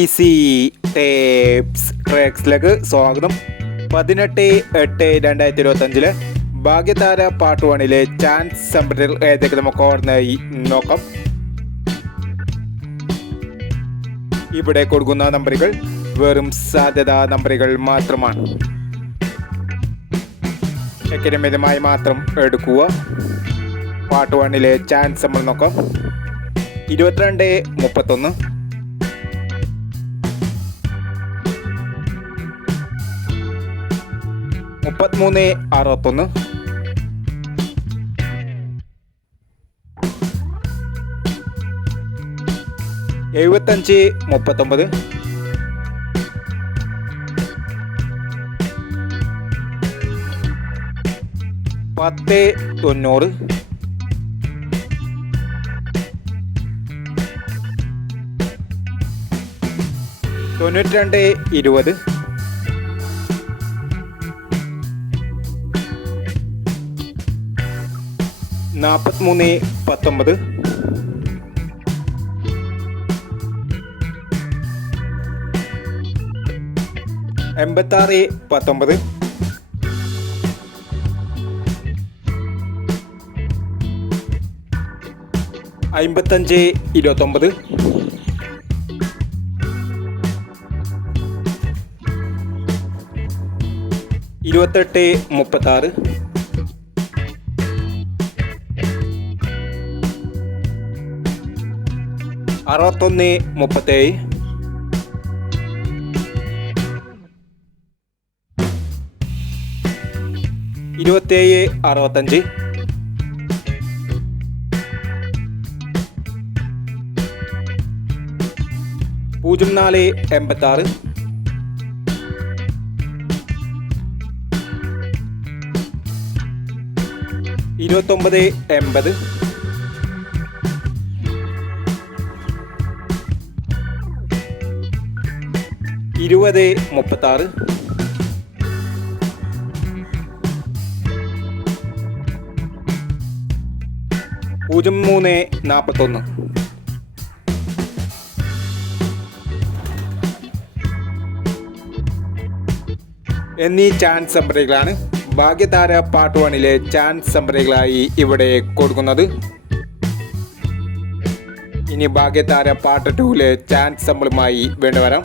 Easy tapes ട്രാക്സിലേക്ക് സ്വാഗതം. പതിനെട്ട് എട്ട് രണ്ടായിരത്തി ഇരുപത്തി അഞ്ചിൽ ഭാഗ്യതാര പാർട്ട് വണ്ണിലെ ചാൻസ് സെമ്പറിൽ ഏതെങ്കിലും നമുക്ക് ഓർമ്മയായി നോക്കാം. ഇവിടെ കൊടുക്കുന്ന നമ്പറുകൾ വെറും സാധ്യതാ നമ്പറുകൾ മാത്രമാണ്. എക്കരമിതമായി മാത്രം എടുക്കുക. പാർട്ട് വണ്ണിലെ ചാൻസ് നമ്മൾ നോക്കാം. ഇരുപത്തിരണ്ട് മുപ്പത്തൊന്ന്. മുപ്പത്തിമൂന്ന് അറുപത്തൊന്ന്. എഴുപത്തഞ്ച് മുപ്പത്തൊമ്പത്. പത്ത് തൊണ്ണൂറ്. തൊണ്ണൂറ്റി രണ്ട് ഇരുപത്. നാൽപ്പത്തിമൂന്ന് പത്തൊമ്പത്. എൺപത്താറ് പത്തൊമ്പത്. അമ്പത്തഞ്ച് ഇരുപത്തൊമ്പത്. ഇരുപത്തെട്ട് മുപ്പത്താറ്. അറുപത്തൊന്ന് മുപ്പത്തേഴ്. ഇരുപത്തേഴ് അറുപത്തഞ്ച്. പൂജ്യം നാല് എൺപത്താറ്. ഇരുപത്തൊമ്പത് എൺപത്. ഇരുപത് മുപ്പത്താറ്. പൂജ്യം മൂന്ന് നാൽപ്പത്തൊന്ന് എന്നീ ചാൻസ് നമ്പറുകളാണ് ഭാഗ്യതാര പാർട്ട് വണ്ണിലെ ചാൻസ് നമ്പറുകളായി ഇവിടെ കൊടുക്കുന്നത്. ഇനി ഭാഗ്യതാര പാർട്ട് ടൂവിലെ ചാൻസ് നമ്പറുമായി വേണ്ടിവരാം